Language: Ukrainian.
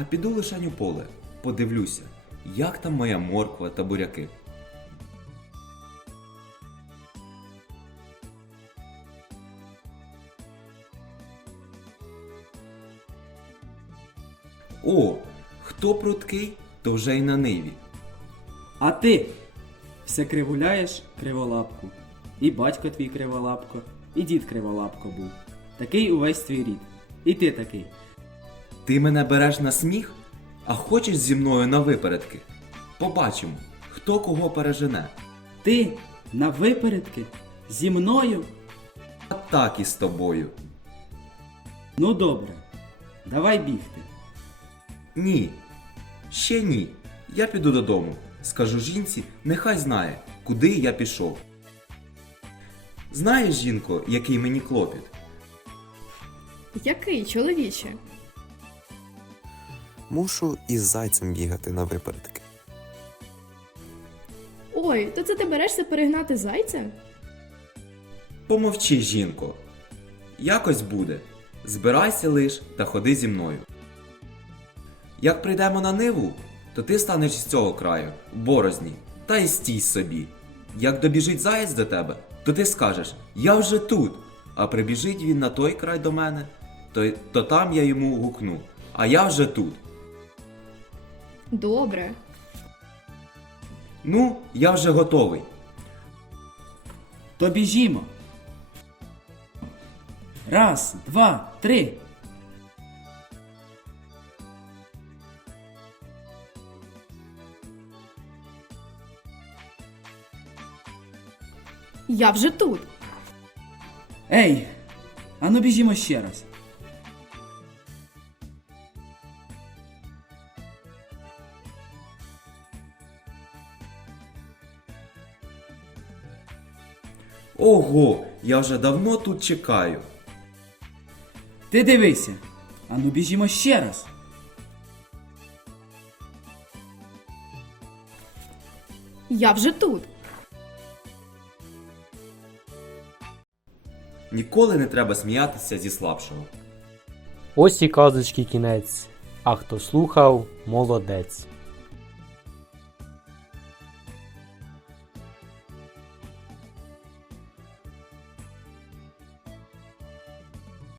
а піду лишень у поле. Подивлюся, як там моя морква та буряки. О, хто пруткий, то вже й на ниві. А ти все кривуляєш криволапку. І батько твій криволапко, і дід криволапко був. Такий увесь твій рід. І ти такий. Ти мене береш на сміх, а хочеш зі мною на випередки? Побачимо, хто кого пережене. Ти на випередки зі мною? А так і з тобою. Ну добре, давай бігти. Ні. Ще ні. Я піду додому. Скажу жінці, нехай знає, куди я пішов. Знаєш, жінко, який мені клопіт? Який, чоловіче? Мушу із зайцем бігати на випередки. Ой, то це ти берешся перегнати зайця? Помовчи, жінко. Якось буде. Збирайся лиш та ходи зі мною. Як прийдемо на ниву, то ти станеш з цього краю, в борозні, та й стій собі. Як добіжить заєць до тебе, то ти скажеш Я вже тут. А прибіжить він на той край до мене, то, то там я йому гукну, а я вже тут. Добре. Ну, я вже готовий. То біжімо. Раз, два, три. Я вже тут. Ей! Ану біжімо ще раз. Ого, я вже давно тут чекаю. Ти дивися. Ану біжімо ще раз. Я вже тут. Ніколи не треба сміятися зі слабшого. Ось і казочки кінець. А хто слухав, молодець.